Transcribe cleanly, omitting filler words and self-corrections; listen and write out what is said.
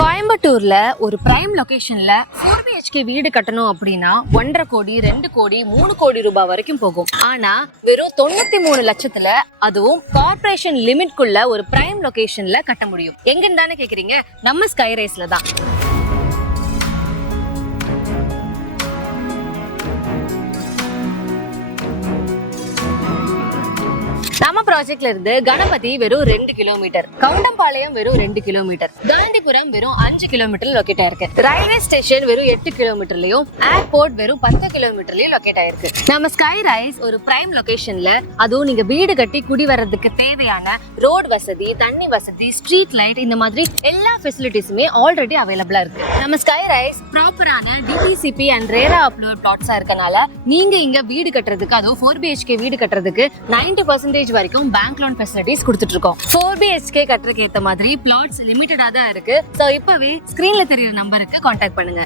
கோயம்புத்தூர்ல ஒரு prime லொகேஷன்ல 4BHK வீடு கட்டணும் அப்படின்னா 1.5 கோடி 2 கோடி 3 கோடி ரூபாய் வரைக்கும் போகும். ஆனா வெறும் 93 லட்சத்துல அதுவும் கார்ப்பரேஷன் லிமிட்குள்ள ஒரு பிரைம் லொகேஷன்ல கட்ட முடியும். எங்கன்னு தானே கேக்குறீங்க? நம்ம ஸ்கைரைஸ்ல தான். நம்ம ப்ராஜெக்ட்ல இருந்து கணபதி வெறும் 2 கிலோமீட்டர், கவுண்டம்பாளையம் வெறும் 2 கிலோமீட்டர், காந்திபுரம் வெறும் 5 கிலோமீட்டர் லொகேட் ஆயிருக்கு. ரயில்வே ஸ்டேஷன் வெறும் 8 கிலோமீட்டர்லயும், ஏர்போர்ட் வெறும் 10 கிலோமீட்டர்லயும் லொகேட் ஆயிருக்கு. நம்ம ஸ்கை ரைஸ் ஒரு பிரைம் லொகேஷன்ல, அதுவும் நீங்க வீடு கட்டி குடி வர்றதுக்கு தேவையான ரோடு வசதி, தண்ணி வசதி, ஸ்ட்ரீட் லைட், இந்த மாதிரி எல்லா ஃபெசிலிட்டிஸுமே ஆல்ரெடி அவைலபிளா இருக்கு. நம்ம ஸ்கை ரைஸ் ப்ராப்பரான DTCP அண்ட் ரேரா அப்லோட் பிளாட்ஸா இருக்கனால நீங்க இங்க வீடு கட்டுறதுக்கு, அதுவும் 4BHK வீடு கட்டுறதுக்கு 90% வரைக்கும் பேங்க் லோன் ஃபெசிலிட்டிஸ் கொடுத்துட்டு இருக்கோம். 4BHK கட்டுறதுக்கு ஏத்த மாதிரி பிளாட்ஸ் லிமிட்டடா தான் இருக்கு. சோ இப்பவே ஸ்கிரீன்ல தெரியுற நம்பருக்கு கான்டாக்ட் பண்ணுங்க.